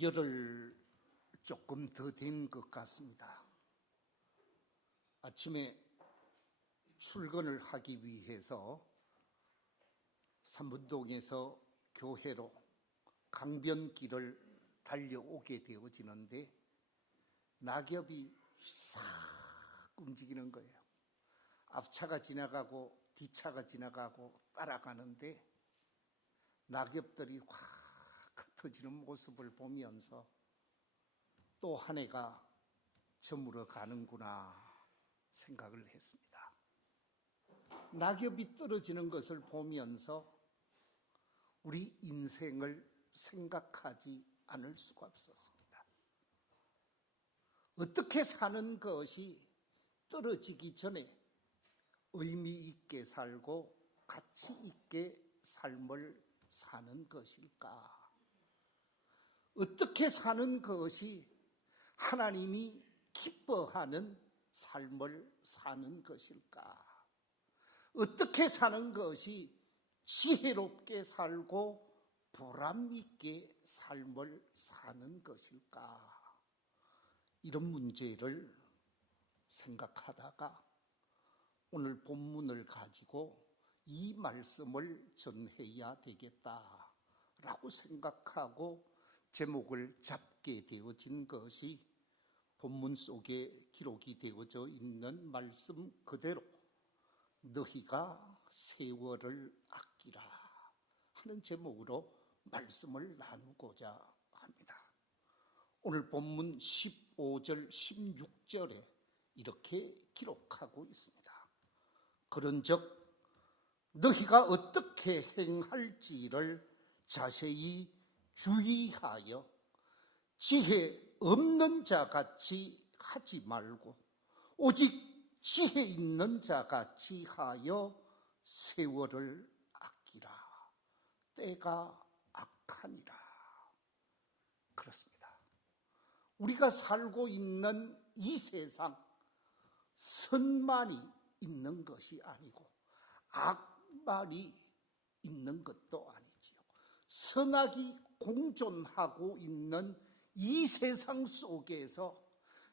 열흘 조금 더 된 것 같습니다. 아침에 출근을 하기 위해서 삼분동에서 교회로 강변길을 달려오게 되어지는데 낙엽이 싹 움직이는 거예요. 앞차가 지나가고 뒤차가 지나가고 따라가는데 낙엽들이 확 흩어지는 모습을 보면서 또 한 해가 저물어 가는구나 생각을 했습니다. 낙엽이 떨어지는 것을 보면서 우리 인생을 생각하지 않을 수가 없었습니다. 어떻게 사는 것이 떨어지기 전에 의미 있게 살고 가치 있게 삶을 사는 것일까? 어떻게 사는 것이 하나님이 기뻐하는 삶을 사는 것일까? 어떻게 사는 것이 지혜롭게 살고 보람 있게 삶을 사는 것일까? 이런 문제를 생각하다가 오늘 본문을 가지고 이 말씀을 전해야 되겠다라고 생각하고 제목을 잡게 되어진 것이 본문 속에 기록이 되어져 있는 말씀 그대로 너희가 세월을 아끼라 하는 제목으로 말씀을 나누고자 합니다. 오늘 본문 15절, 16절에 이렇게 기록하고 있습니다. 그런즉 너희가 어떻게 행할지를 자세히 주의하여 지혜 없는 자같이 하지 말고 오직 지혜 있는 자같이 하여 세월을 아끼라. 때가 악하니라. 그렇습니다. 우리가 살고 있는 이 세상 선만이 있는 것이 아니고 악만이 있는 것도 아니지요. 선악이 공존하고 있는 이 세상 속에서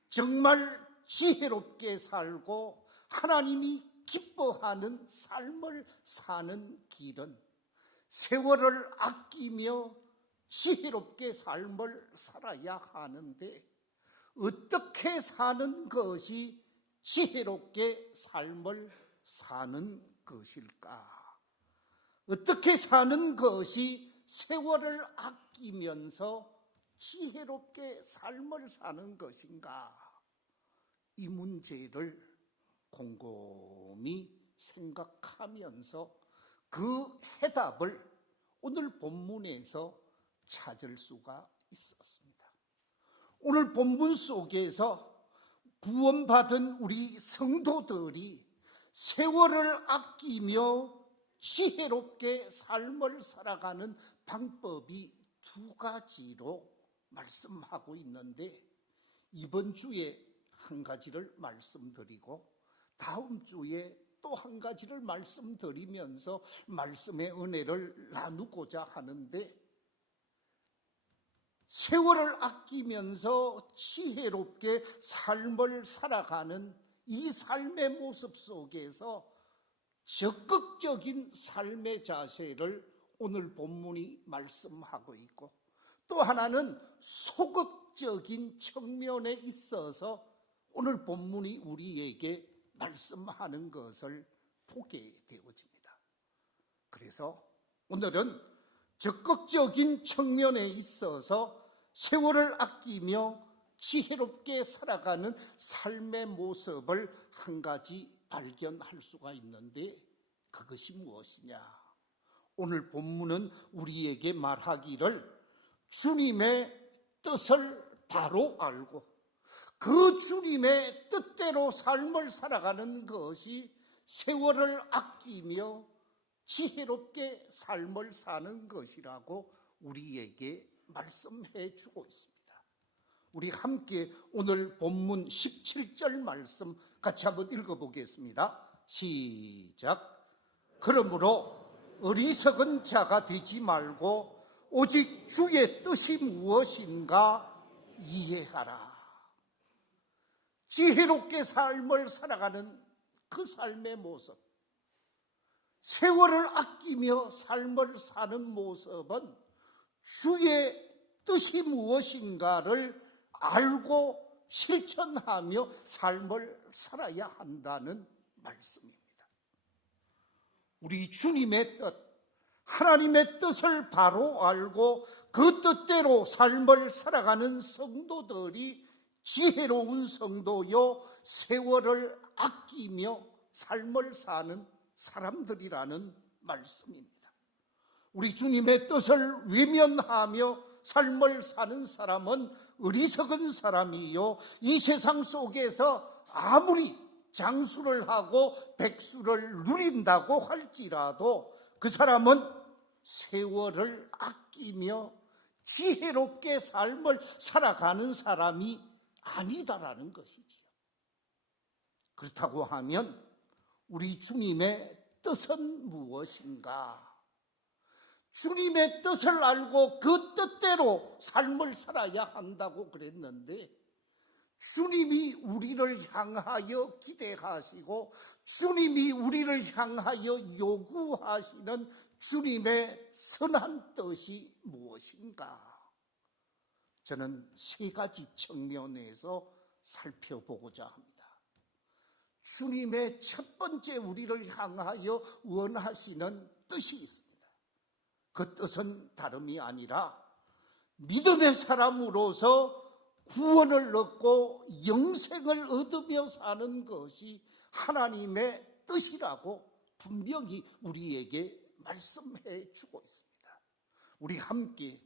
정말 지혜롭게 살고 하나님이 기뻐하는 삶을 사는 길은 세월을 아끼며 지혜롭게 삶을 살아야 하는데 어떻게 사는 것이 지혜롭게 삶을 사는 것일까? 어떻게 사는 것이 세월을 아끼면서 지혜롭게 삶을 사는 것인가? 이 문제를 곰곰이 생각하면서 그 해답을 오늘 본문에서 찾을 수가 있었습니다. 오늘 본문 속에서 구원받은 우리 성도들이 세월을 아끼며 지혜롭게 삶을 살아가는 방법이 두 가지로 말씀하고 있는데 이번 주에 한 가지를 말씀드리고 다음 주에 또 한 가지를 말씀드리면서 말씀의 은혜를 나누고자 하는데 세월을 아끼면서 지혜롭게 삶을 살아가는 이 삶의 모습 속에서 적극적인 삶의 자세를 오늘 본문이 말씀하고 있고 또 하나는 소극적인 측면에 있어서 오늘 본문이 우리에게 말씀하는 것을 보게 되어집니다. 그래서 오늘은 적극적인 측면에 있어서 세월을 아끼며 지혜롭게 살아가는 삶의 모습을 한 가지 발견할 수가 있는데 그것이 무엇이냐? 오늘 본문은 우리에게 말하기를 주님의 뜻을 바로 알고 그 주님의 뜻대로 삶을 살아가는 것이 세월을 아끼며 지혜롭게 삶을 사는 것이라고 우리에게 말씀해 주고 있습니다. 우리 함께 오늘 본문 17절 말씀 같이 한번 읽어보겠습니다. 시작. 그러므로 어리석은 자가 되지 말고 오직 주의 뜻이 무엇인가 이해하라. 지혜롭게 삶을 살아가는 그 삶의 모습, 세월을 아끼며 삶을 사는 모습은 주의 뜻이 무엇인가를 알고 실천하며 삶을 살아야 한다는 말씀입니다. 우리 주님의 뜻, 하나님의 뜻을 바로 알고 그 뜻대로 삶을 살아가는 성도들이 지혜로운 성도요, 세월을 아끼며 삶을 사는 사람들이라는 말씀입니다. 우리 주님의 뜻을 외면하며 삶을 사는 사람은 어리석은 사람이요, 이 세상 속에서 아무리 장수를 하고 백수를 누린다고 할지라도 그 사람은 세월을 아끼며 지혜롭게 삶을 살아가는 사람이 아니다라는 것이지요. 그렇다고 하면 우리 주님의 뜻은 무엇인가? 주님의 뜻을 알고 그 뜻대로 삶을 살아야 한다고 그랬는데, 주님이 우리를 향하여 기대하시고 주님이 우리를 향하여 요구하시는 주님의 선한 뜻이 무엇인가? 저는 세 가지 측면에서 살펴보고자 합니다. 주님의 첫 번째 우리를 향하여 원하시는 뜻이 있습니다. 그 뜻은 다름이 아니라 믿음의 사람으로서 구원을 얻고 영생을 얻으며 사는 것이 하나님의 뜻이라고 분명히 우리에게 말씀해 주고 있습니다. 우리 함께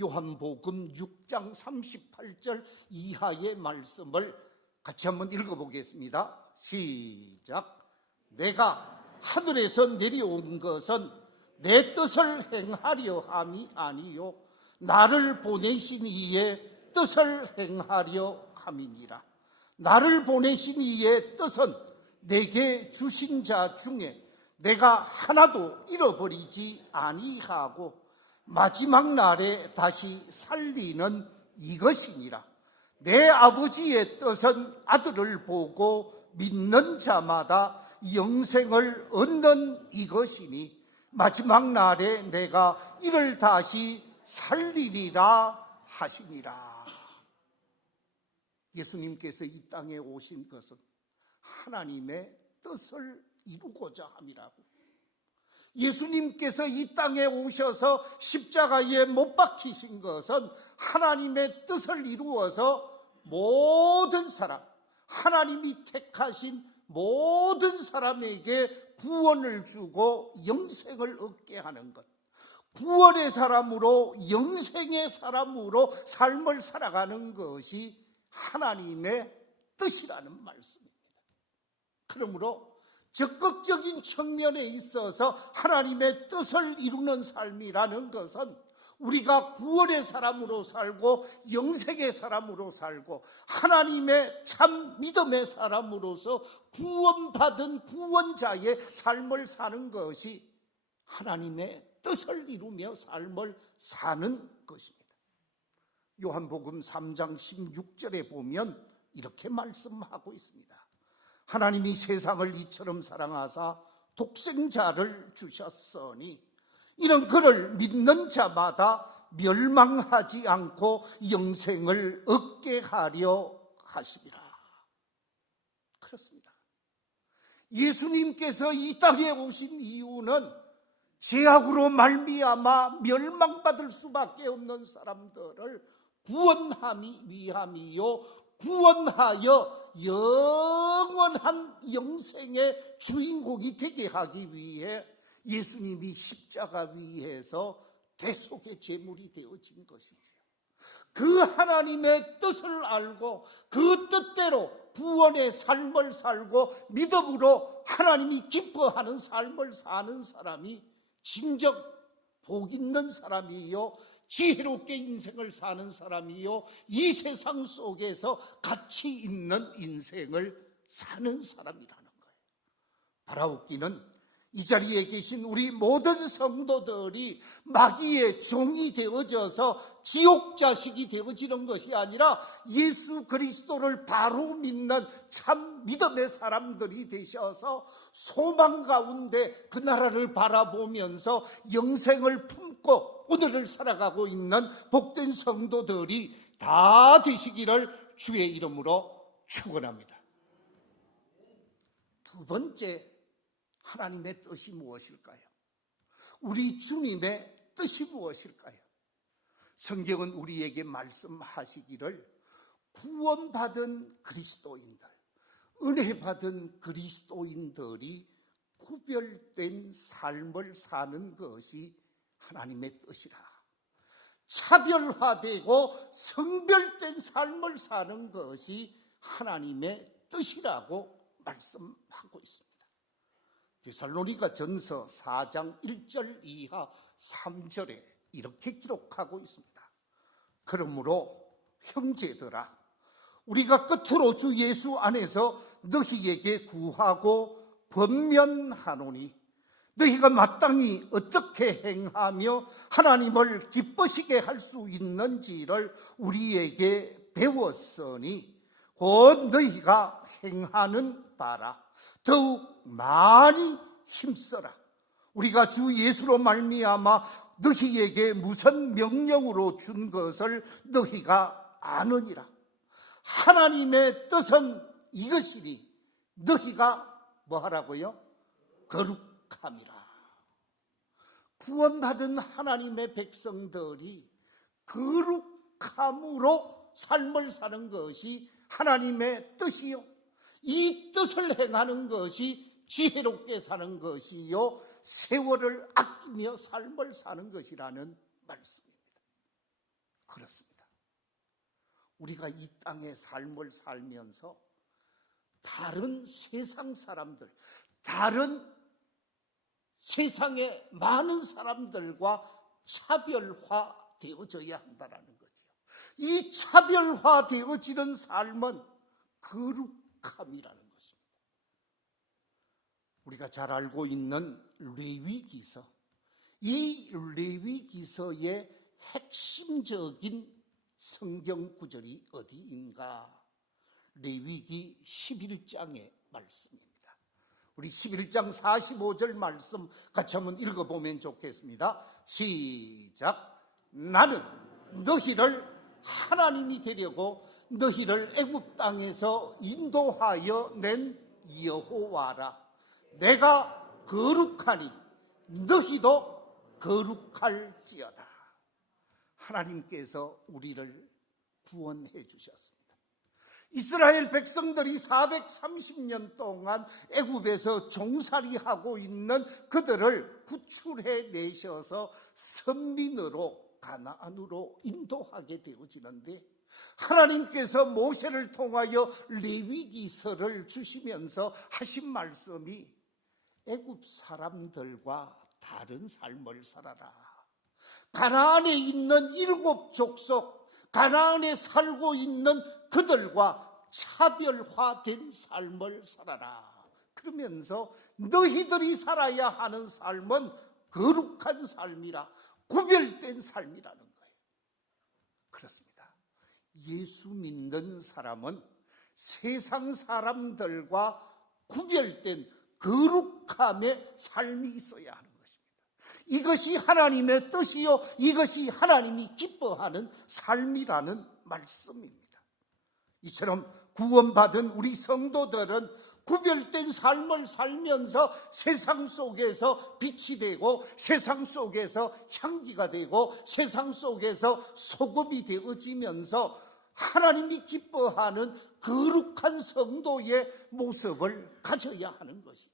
요한복음 6장 38절 이하의 말씀을 같이 한번 읽어보겠습니다. 시작. 내가 하늘에서 내려온 것은 내 뜻을 행하려 함이 아니요 나를 보내신 이의 뜻을 행하려 함이니라. 나를 보내신 이의 뜻은 내게 주신 자 중에 내가 하나도 잃어버리지 아니하고 마지막 날에 다시 살리는 이것이니라. 내 아버지의 뜻은 아들을 보고 믿는 자마다 영생을 얻는 이것이니 마지막 날에 내가 이를 다시 살리리라 하시니라. 예수님께서 이 땅에 오신 것은 하나님의 뜻을 이루고자 함이라고. 예수님께서 이 땅에 오셔서 십자가에 못 박히신 것은 하나님의 뜻을 이루어서 모든 사람, 하나님이 택하신 모든 사람에게 구원을 주고 영생을 얻게 하는 것, 구원의 사람으로 영생의 사람으로 삶을 살아가는 것이 하나님의 뜻이라는 말씀입니다. 그러므로 적극적인 측면에 있어서 하나님의 뜻을 이루는 삶이라는 것은 우리가 구원의 사람으로 살고 영생의 사람으로 살고 하나님의 참 믿음의 사람으로서 구원받은 구원자의 삶을 사는 것이 하나님의 뜻을 이루며 삶을 사는 것입니다. 요한복음 3장 16절에 보면 이렇게 말씀하고 있습니다. 하나님이 세상을 이처럼 사랑하사 독생자를 주셨으니 이는 그를 믿는 자마다 멸망하지 않고 영생을 얻게 하려 하심이라. 그렇습니다. 예수님께서 이 땅에 오신 이유는 죄악으로 말미암아 멸망받을 수밖에 없는 사람들을 구원함이 위함이요 구원하여 영원한 영생의 주인공이 되게 하기 위해 예수님이 십자가 위에서 대속의 제물이 되어진 것이지요. 그 하나님의 뜻을 알고 그 뜻대로 구원의 삶을 살고 믿음으로 하나님이 기뻐하는 삶을 사는 사람이 진정 복 있는 사람이요 지혜롭게 인생을 사는 사람이요 이 세상 속에서 가치 있는 인생을 사는 사람이라는 거예요. 바라옵기는 이 자리에 계신 우리 모든 성도들이 마귀의 종이 되어져서 지옥 자식이 되어지는 것이 아니라 예수 그리스도를 바로 믿는 참 믿음의 사람들이 되셔서 소망 가운데 그 나라를 바라보면서 영생을 품고 오늘을 살아가고 있는 복된 성도들이 다 되시기를 주의 이름으로 축원합니다. 두 번째, 하나님의 뜻이 무엇일까요? 우리 주님의 뜻이 무엇일까요? 성경은 우리에게 말씀하시기를 구원받은 그리스도인들, 은혜 받은 그리스도인들이 구별된 삶을 사는 것이 하나님의 뜻이라. 차별화되고 성별된 삶을 사는 것이 하나님의 뜻이라고 말씀하고 있습니다. 데살로니가 전서 4장 1절 이하 3절에 이렇게 기록하고 있습니다. 그러므로 형제들아, 우리가 끝으로 주 예수 안에서 너희에게 구하고 번면하노니 너희가 마땅히 어떻게 행하며 하나님을 기쁘시게 할 수 있는지를 우리에게 배웠으니 곧 너희가 행하는 바라 더욱 많이 힘써라. 우리가 주 예수로 말미암아 너희에게 무슨 명령으로 준 것을 너희가 아느니라. 하나님의 뜻은 이것이니 너희가 뭐하라고요? 거룩함이라. 구원받은 하나님의 백성들이 거룩함으로 삶을 사는 것이 하나님의 뜻이요, 이 뜻을 행하는 것이 지혜롭게 사는 것이요, 세월을 아끼며 삶을 사는 것이라는 말씀입니다. 그렇습니다. 우리가 이 땅의 삶을 살면서 다른 세상 사람들, 다른 세상의 많은 사람들과 차별화되어져야 한다는 거죠. 이 차별화되어지는 삶은 거룩함이라는 것입니다. 우리가 잘 알고 있는 레위기서, 이 레위기서의 핵심적인 성경 구절이 어디인가? 레위기 11장의 말씀입니다. 우리 11장 45절 말씀 같이 한번 읽어보면 좋겠습니다. 시작. 나는 너희를 하나님이 되려고 너희를 애굽 땅에서 인도하여 낸 여호와라. 내가 거룩하니 너희도 거룩할지어다. 하나님께서 우리를 구원해 주셨습니다. 이스라엘 백성들이 430년 동안 애굽에서 종살이하고 있는 그들을 구출해 내셔서 선민으로 가나안으로 인도하게 되어지는데, 하나님께서 모세를 통하여 레위기서를 주시면서 하신 말씀이 애굽 사람들과 다른 삶을 살아라. 가나안에 있는 7 족속, 가나안에 살고 있는 그들과 차별화된 삶을 살아라. 그러면서 너희들이 살아야 하는 삶은 거룩한 삶이라, 구별된 삶이라는 거예요. 그렇습니다. 예수 믿는 사람은 세상 사람들과 구별된 거룩함의 삶이 있어야 하는 것입니다. 이것이 하나님의 뜻이요, 이것이 하나님이 기뻐하는 삶이라는 말씀입니다. 이처럼 구원받은 우리 성도들은 구별된 삶을 살면서 세상 속에서 빛이 되고, 세상 속에서 향기가 되고, 세상 속에서 소금이 되어지면서 하나님이 기뻐하는 거룩한 성도의 모습을 가져야 하는 것이죠.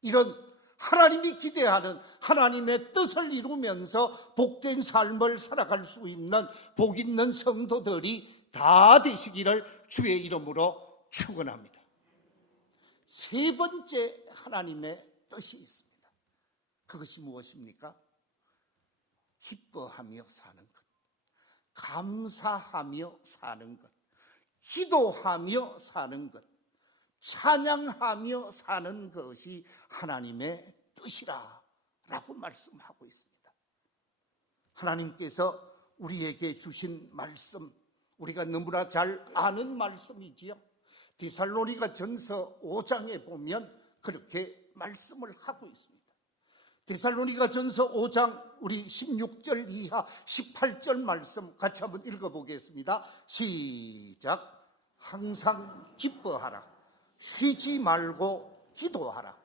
이런 하나님이 기대하는 하나님의 뜻을 이루면서 복된 삶을 살아갈 수 있는 복 있는 성도들이 다 되시기를 주의 이름으로 축원합니다. 세 번째 하나님의 뜻이 있습니다. 그것이 무엇입니까? 기뻐하며 사는 것, 감사하며 사는 것, 기도하며 사는 것, 찬양하며 사는 것이 하나님의 뜻이라 라고 말씀하고 있습니다. 하나님께서 우리에게 주신 말씀, 우리가 너무나 잘 아는 말씀이지요. 데살로니가 전서 5장에 보면 그렇게 말씀을 하고 있습니다. 데살로니가 전서 5장 우리 16절 이하 18절 말씀 같이 한번 읽어보겠습니다. 시작. 항상 기뻐하라. 쉬지 말고 기도하라.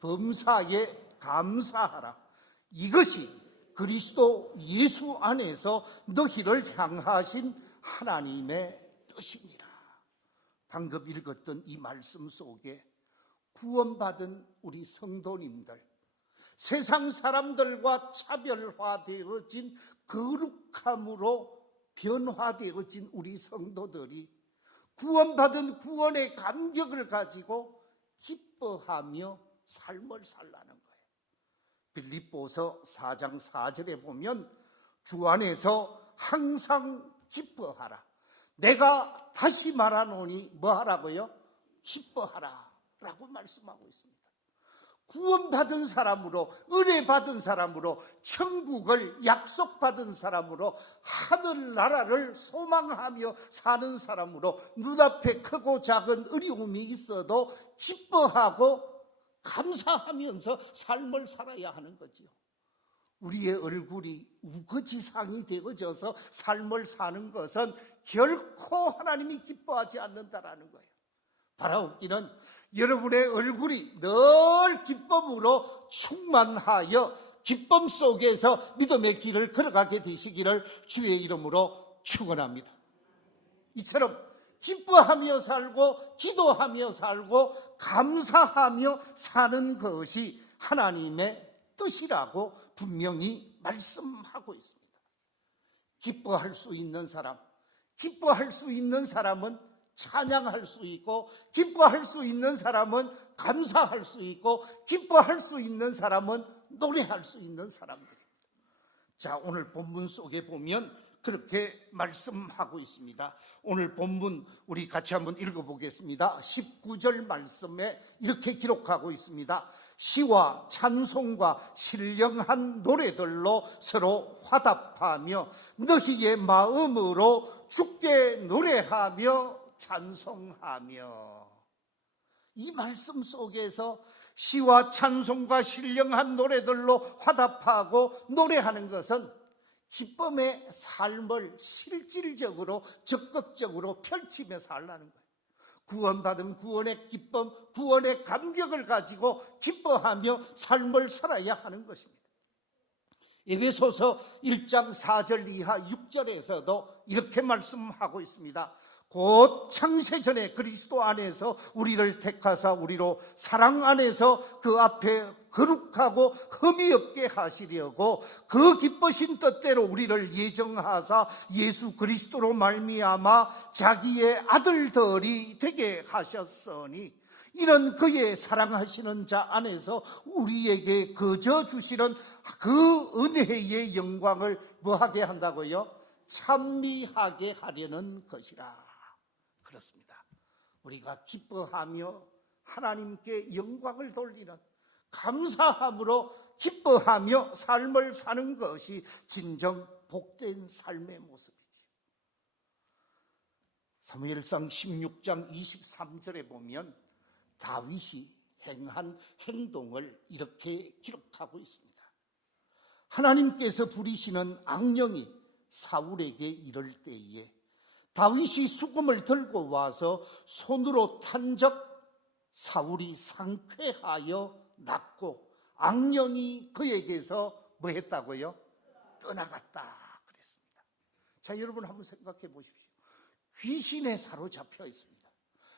범사에 감사하라. 이것이 그리스도 예수 안에서 너희를 향하신 하나님의 뜻이니라. 방금 읽었던 이 말씀 속에 구원받은 우리 성도님들, 세상 사람들과 차별화되어진 거룩함으로 변화되어진 우리 성도들이 구원받은 구원의 감격을 가지고 기뻐하며 삶을 살라는 거예요. 빌립보서 4장 4절에 보면 주 안에서 항상 기뻐하라. 내가 다시 말하노니 뭐 하라고요? 기뻐하라 라고 말씀하고 있습니다. 구원받은 사람으로, 은혜 받은 사람으로, 천국을 약속받은 사람으로, 하늘나라를 소망하며 사는 사람으로 눈앞에 크고 작은 어려움이 있어도 기뻐하고 감사하면서 삶을 살아야 하는 거지요. 우리의 얼굴이 우거지상이 되어져서 삶을 사는 것은 결코 하나님이 기뻐하지 않는다라는 거예요. 바라옵기는 여러분의 얼굴이 늘 기쁨으로 충만하여 기쁨 속에서 믿음의 길을 걸어가게 되시기를 주의 이름으로 축원합니다. 이처럼 기뻐하며 살고 기도하며 살고 감사하며 사는 것이 하나님의 뜻이라고 분명히 말씀하고 있습니다. 기뻐할 수 있는 사람, 기뻐할 수 있는 사람은 찬양할 수 있고, 기뻐할 수 있는 사람은 감사할 수 있고, 기뻐할 수 있는 사람은 노래할 수 있는 사람들입니다. 자, 오늘 본문 속에 보면 그렇게 말씀하고 있습니다. 오늘 본문 우리 같이 한번 읽어보겠습니다. 19절 말씀에 이렇게 기록하고 있습니다. 시와 찬송과 신령한 노래들로 서로 화답하며 너희의 마음으로 주께 노래하며 찬송하며. 이 말씀 속에서 시와 찬송과 신령한 노래들로 화답하고 노래하는 것은 기쁨의 삶을 실질적으로 적극적으로 펼치며 살라는 거예요. 구원받은 구원의 기쁨, 구원의 감격을 가지고 기뻐하며 삶을 살아야 하는 것입니다. 에베소서 1장 4절 이하 6절에서도 이렇게 말씀하고 있습니다. 곧 창세전에 그리스도 안에서 우리를 택하사 우리로 사랑 안에서 그 앞에 거룩하고 흠이 없게 하시려고 그 기쁘신 뜻대로 우리를 예정하사 예수 그리스도로 말미암아 자기의 아들들이 되게 하셨으니 이런 그의 사랑하시는 자 안에서 우리에게 거저 주시는 그 은혜의 영광을 뭐하게 한다고요? 찬미하게 하려는 것이라. 그렇습니다. 우리가 기뻐하며 하나님께 영광을 돌리는, 감사함으로 기뻐하며 삶을 사는 것이 진정 복된 삶의 모습이지. 사무엘상 16장 23절에 보면 다윗이 행한 행동을 이렇게 기록하고 있습니다. 하나님께서 부리시는 악령이 사울에게 이를 때에 다윗이 수금을 들고 와서 손으로 탄적 사울이 상쾌하여 낫고 악령이 그에게서 뭐 했다고요? 떠나갔다 그랬습니다. 자, 여러분 한번 생각해 보십시오. 귀신에 사로잡혀 있습니다.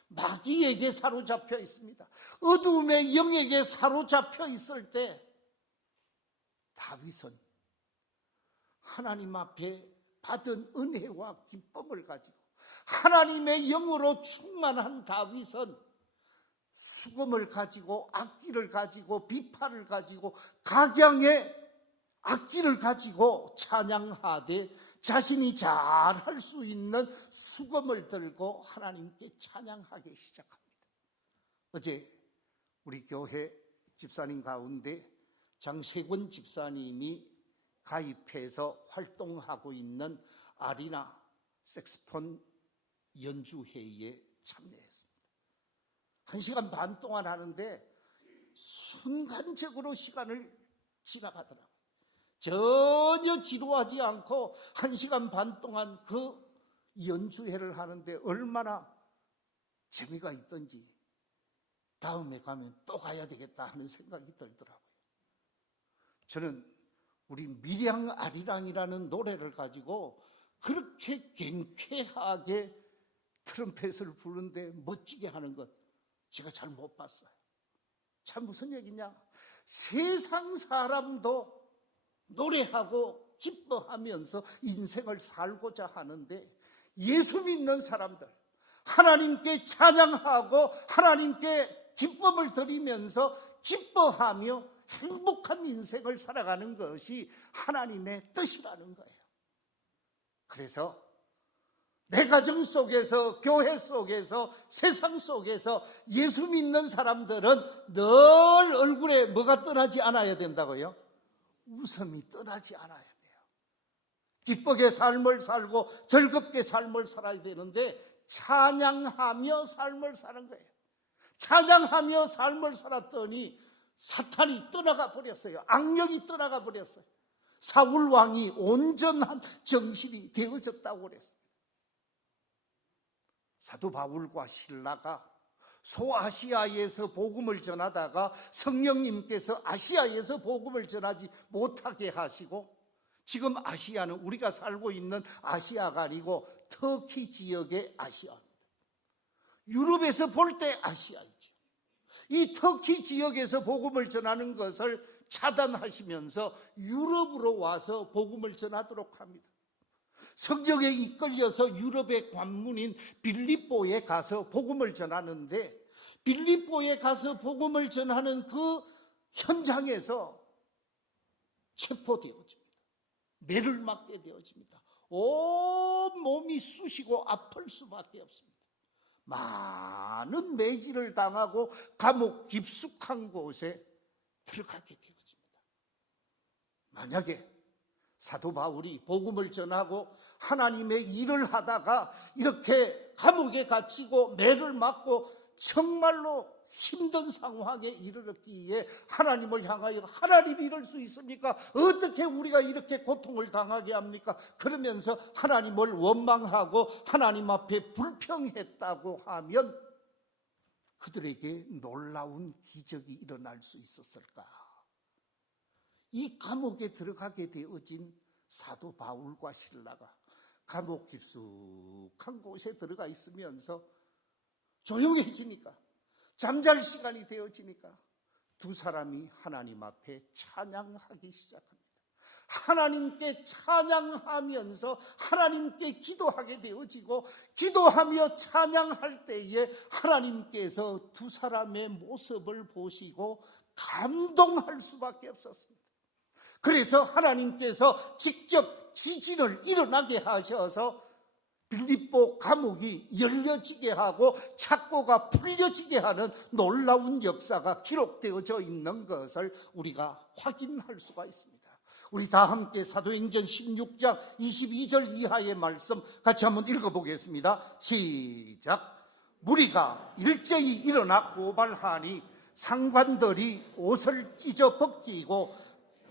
마귀에게 사로잡혀 있습니다. 어두움의 영에게 사로잡혀 있을 때 다윗은 하나님 앞에 받은 은혜와 기쁨을 가지고 하나님의 영으로 충만한 다윗은 수금을 가지고 악기를 가지고 비파를 가지고 각양의 악기를 가지고 찬양하되 자신이 잘할 수 있는 수금을 들고 하나님께 찬양하기 시작합니다. 어제 우리 교회 집사님 가운데 장세권 집사님이 가입해서 활동하고 있는 아리나 색스폰 연주회의에 참여했습니다. 1시간 반 동안 하는데 순간적으로 시간을 지나가더라고요. 전혀 지루하지 않고 1시간 반 동안 그 연주회를 하는데 얼마나 재미가 있던지 다음에 가면 또 가야 되겠다 하는 생각이 들더라고요. 저는 우리 밀양 아리랑이라는 노래를 가지고 그렇게 경쾌하게 트럼펫을 부르는데 멋지게 하는 것 제가 잘 못 봤어요. 참 무슨 얘기냐? 세상 사람도 노래하고 기뻐하면서 인생을 살고자 하는데 예수 믿는 사람들, 하나님께 찬양하고 하나님께 기쁨을 드리면서 기뻐하며 행복한 인생을 살아가는 것이 하나님의 뜻이라는 거예요. 그래서 내 가정 속에서, 교회 속에서, 세상 속에서 예수 믿는 사람들은 늘 얼굴에 뭐가 떠나지 않아야 된다고요? 웃음이 떠나지 않아야 돼요. 기쁘게 삶을 살고 즐겁게 삶을 살아야 되는데 찬양하며 삶을 사는 거예요. 찬양하며 삶을 살았더니 사탄이 떠나가 버렸어요. 악령이 떠나가 버렸어요. 사울 왕이 온전한 정신이 되어졌다고 그랬어요. 사도 바울과 실라가 소아시아에서 복음을 전하다가 성령님께서 아시아에서 복음을 전하지 못하게 하시고 지금 아시아는 우리가 살고 있는 아시아가 아니고 터키 지역의 아시아입니다. 유럽에서 볼 때 아시아이죠. 이 터키 지역에서 복음을 전하는 것을 차단하시면서 유럽으로 와서 복음을 전하도록 합니다. 성경에 이끌려서 유럽의 관문인 빌립보에 가서 복음을 전하는데 빌립보에 가서 복음을 전하는 그 현장에서 체포되어집니다. 매를 맞게 되어집니다. 온 몸이 쑤시고 아플 수밖에 없습니다. 많은 매질을 당하고 감옥 깊숙한 곳에 들어가게 되어집니다. 만약에 사도 바울이 복음을 전하고 하나님의 일을 하다가 이렇게 감옥에 갇히고 매를 맞고 정말로 힘든 상황에 이르렀기에 하나님을 향하여 하나님이 이럴 수 있습니까? 어떻게 우리가 이렇게 고통을 당하게 합니까? 그러면서 하나님을 원망하고 하나님 앞에 불평했다고 하면 그들에게 놀라운 기적이 일어날 수 있었을까? 이 감옥에 들어가게 되어진 사도 바울과 실라가 감옥 깊숙한 곳에 들어가 있으면서 조용해지니까 잠잘 시간이 되어지니까 두 사람이 하나님 앞에 찬양하기 시작합니다. 하나님께 찬양하면서 하나님께 기도하게 되어지고 기도하며 찬양할 때에 하나님께서 두 사람의 모습을 보시고 감동할 수밖에 없었습니다. 그래서 하나님께서 직접 지진을 일어나게 하셔서 빌립보 감옥이 열려지게 하고 착고가 풀려지게 하는 놀라운 역사가 기록되어져 있는 것을 우리가 확인할 수가 있습니다. 우리 다 함께 사도행전 16장 22절 이하의 말씀 같이 한번 읽어보겠습니다. 시작. 무리가 일제히 일어나 고발하니 상관들이 옷을 찢어 벗기고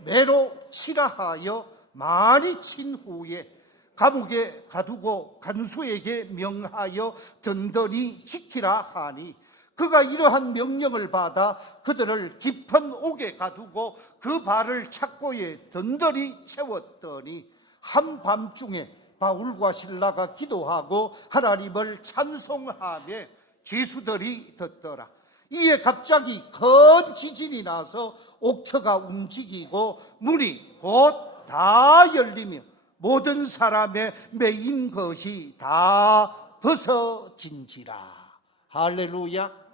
매로 치라 하여 많이 친 후에 감옥에 가두고 간수에게 명하여 든든히 지키라 하니 그가 이러한 명령을 받아 그들을 깊은 옥에 가두고 그 발을 착고에 든든히 채웠더니 한밤중에 바울과 실라가 기도하고 하나님을 찬송하며 죄수들이 듣더라. 이에 갑자기 큰 지진이 나서 옥터가 움직이고 문이 곧 다 열리며 모든 사람의 매인 것이 다 벗어진지라. 할렐루야.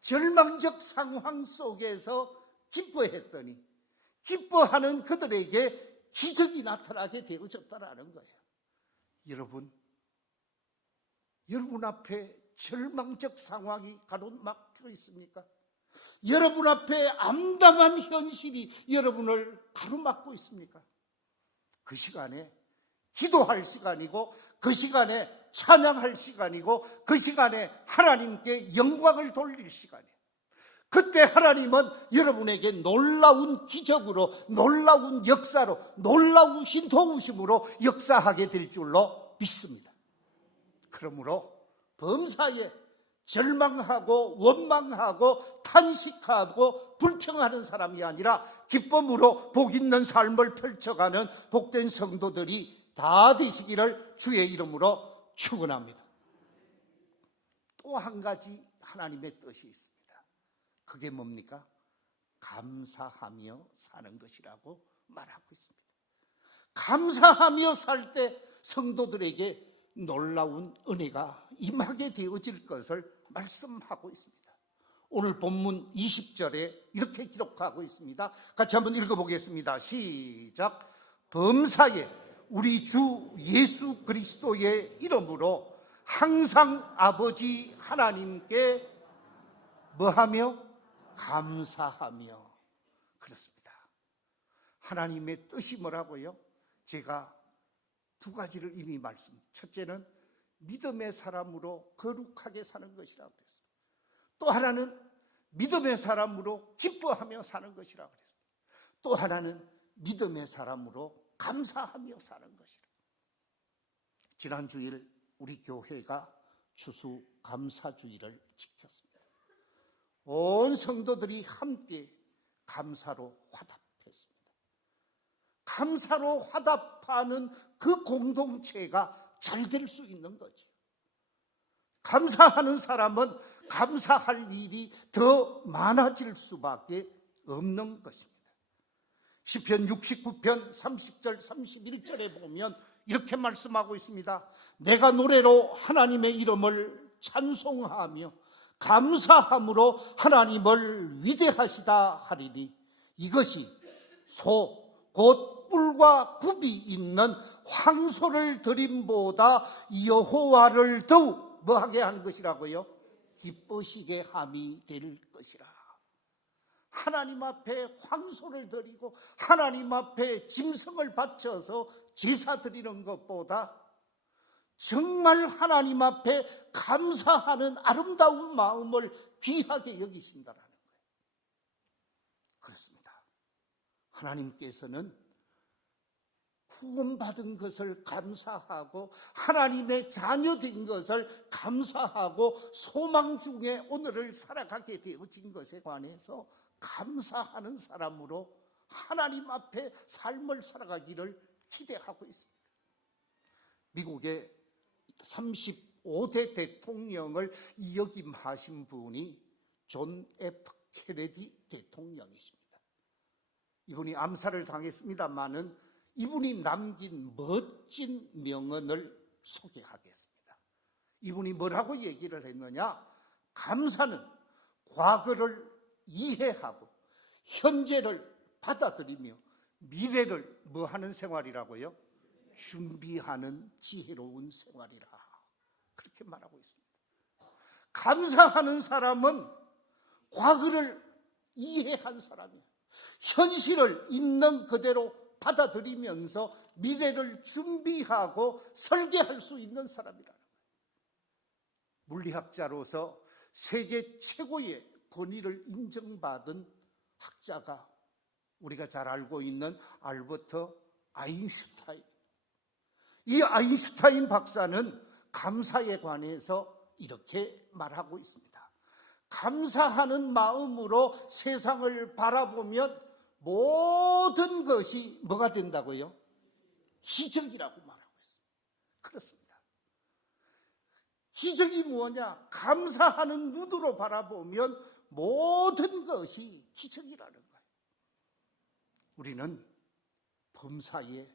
절망적 상황 속에서 기뻐했더니 기뻐하는 그들에게 기적이 나타나게 되어졌다라는 거예요. 여러분 앞에 절망적 상황이 가로막혀 있습니까? 여러분 앞에 암담한 현실이 여러분을 가로막고 있습니까? 그 시간에 기도할 시간이고, 그 시간에 찬양할 시간이고, 그 시간에 하나님께 영광을 돌릴 시간이에요. 그때 하나님은 여러분에게 놀라운 기적으로, 놀라운 역사로, 놀라우신 도우심으로 역사하게 될 줄로 믿습니다. 그러므로 범사에 절망하고 원망하고 탄식하고 불평하는 사람이 아니라 기쁨으로 복 있는 삶을 펼쳐가는 복된 성도들이 다 되시기를 주의 이름으로 축원합니다. 또 한 가지 하나님의 뜻이 있습니다. 그게 뭡니까? 감사하며 사는 것이라고 말하고 있습니다. 감사하며 살 때 성도들에게 놀라운 은혜가 임하게 되어질 것을 말씀하고 있습니다. 오늘 본문 20절에 이렇게 기록하고 있습니다. 같이 한번 읽어보겠습니다. 시작. 범사에 우리 주 예수 그리스도의 이름으로 항상 아버지 하나님께 뭐하며? 감사하며. 그렇습니다. 하나님의 뜻이 뭐라고요? 제가 두 가지를 이미 첫째는 믿음의 사람으로 거룩하게 사는 것이라고 그랬어요. 또 하나는 믿음의 사람으로 기뻐하며 사는 것이라고 그랬어요. 또 하나는 믿음의 사람으로 감사하며 사는 것이라. 지난 주일 우리 교회가 추수감사주일을 지켰습니다. 온 성도들이 함께 감사로 화답했습니다. 감사로 화답하는 그 공동체가 잘 될 수 있는 거죠. 감사하는 사람은 감사할 일이 더 많아질 수밖에 없는 것입니다. 시편 69편 30절 31절에 보면 이렇게 말씀하고 있습니다. 내가 노래로 하나님의 이름을 찬송하며 감사함으로 하나님을 위대하시다 하리니 이것이 곧 뿔과 굽이 있는 황소를 드림보다 여호와를 더욱 뭐하게 하는 것이라고요? 기쁘시게 함이 될 것이라. 하나님 앞에 황소를 드리고 하나님 앞에 짐승을 바쳐서 제사 드리는 것보다 정말 하나님 앞에 감사하는 아름다운 마음을 귀하게 여기신다라는 거예요. 그렇습니다. 하나님께서는 구원받은 것을 감사하고 하나님의 자녀된 것을 감사하고 소망 중에 오늘을 살아가게 되어진 것에 관해서 감사하는 사람으로 하나님 앞에 삶을 살아가기를 기대하고 있습니다. 미국의 35대 대통령을 역임하신 분이 존 F 케네디 대통령이십니다. 이분이 암살을 당했습니다마는 이분이 남긴 멋진 명언을 소개하겠습니다. 이분이 뭐라고 얘기를 했느냐? 감사는 과거를 이해하고 현재를 받아들이며 미래를 뭐하는 생활이라고요? 준비하는 지혜로운 생활이라. 그렇게 말하고 있습니다. 감사하는 사람은 과거를 이해한 사람이에요. 현실을 있는 그대로 받아들이면서 미래를 준비하고 설계할 수 있는 사람이라는 거예요. 물리학자로서 세계 최고의 권위를 인정받은 학자가 우리가 잘 알고 있는 알버트 아인슈타인. 이 아인슈타인 박사는 감사에 관해서 이렇게 말하고 있습니다. 감사하는 마음으로 세상을 바라보면 모든 것이 뭐가 된다고요? 기적이라고 말하고 있어요. 그렇습니다. 기적이 뭐냐? 감사하는 눈으로 바라보면 모든 것이 기적이라는 거예요. 우리는 범사에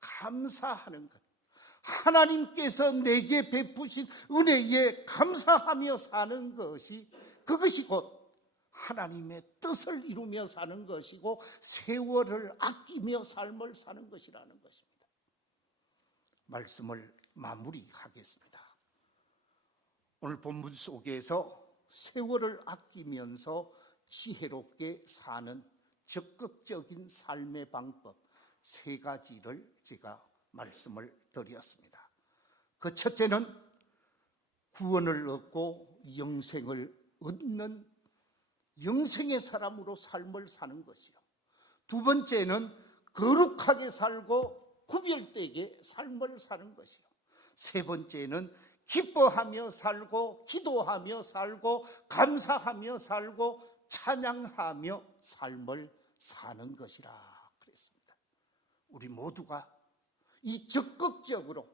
감사하는 것, 하나님께서 내게 베푸신 은혜에 감사하며 사는 것이, 그것이 곧 하나님의 뜻을 이루며 사는 것이고 세월을 아끼며 삶을 사는 것이라는 것입니다. 말씀을 마무리하겠습니다. 오늘 본문 속에서 세월을 아끼면서 지혜롭게 사는 적극적인 삶의 방법 3가지를 제가 말씀을 드렸습니다. 그 첫째는 구원을 얻고 영생을 얻는 영생의 사람으로 삶을 사는 것이요. 2번째는 거룩하게 살고 구별되게 삶을 사는 것이요. 3번째는 기뻐하며 살고 기도하며 살고 감사하며 살고 찬양하며 삶을 사는 것이라 그랬습니다. 우리 모두가 이 적극적으로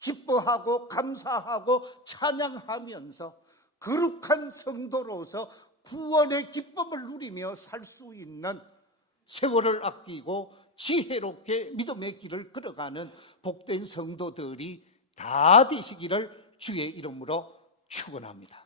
기뻐하고 감사하고 찬양하면서 거룩한 성도로서 구원의 기쁨을 누리며 살 수 있는 세월을 아끼고 지혜롭게 믿음의 길을 걸어가는 복된 성도들이 다 되시기를 주의 이름으로 축원합니다.